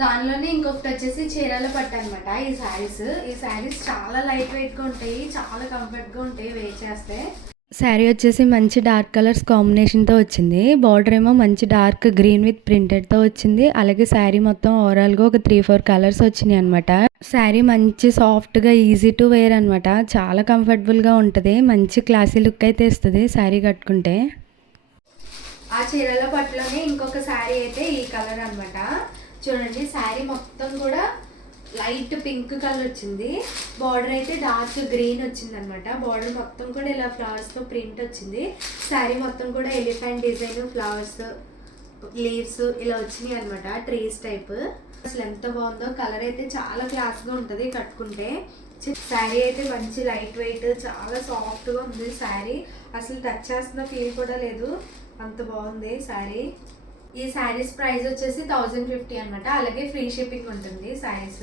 దానిలోనే ఇంకొకటి వచ్చేసి చీరాల పట్టు అనమాట. ఈ శారీస్ చాలా లైట్ వెయిట్గా ఉంటాయి, చాలా కంఫర్ట్గా ఉంటాయి వేర్ చేస్తే. శారీ వచ్చేసి మంచి డార్క్ కలర్స్ కాంబినేషన్తో వచ్చింది. బార్డర్ ఏమో మంచి డార్క్ గ్రీన్ విత్ ప్రింటెడ్తో వచ్చింది. అలాగే శారీ మొత్తం ఓవరాల్గా ఒక 3-4 కలర్స్ వచ్చినాయి అనమాట. శారీ మంచి సాఫ్ట్గా ఈజీ టు వేర్ అనమాట. చాలా కంఫర్టబుల్గా ఉంటుంది. మంచి క్లాసీ లుక్ అయితే ఇస్తుంది శారీ కట్టుకుంటే. ఆ చీరల పట్టులోనే ఇంకొక శారీ అయితే ఈ కలర్ అనమాట. చూడండి, శారీ మొత్తం కూడా లైట్ పింక్ కలర్ వచ్చింది. బార్డర్ అయితే డార్క్ గ్రీన్ వచ్చింది అనమాట. బార్డర్ మొత్తం కూడా ఇలా ఫ్లవర్స్తో ప్రింట్ వచ్చింది. శారీ మొత్తం కూడా ఎలిఫెంట్ డిజైన్, ఫ్లవర్స్, లీవ్స్ ఇలా వచ్చినాయి అనమాట. Trees type. అసలు ఎంత బాగుందో. కలర్ అయితే చాలా క్లాస్గా ఉంటుంది కట్టుకుంటే. శారీ అయితే మంచి లైట్ వెయిట్, చాలా సాఫ్ట్గా ఉంది శారీ. అసలు టచ్ చేస్తున్న ఫీల్ కూడా లేదు, అంత బాగుంది శారీ. ఈ శారీస్ ప్రైస్ వచ్చేసి 1050 అనమాట. అలాగే ఫ్రీ షిప్పింగ్ ఉంటుంది శారీస్.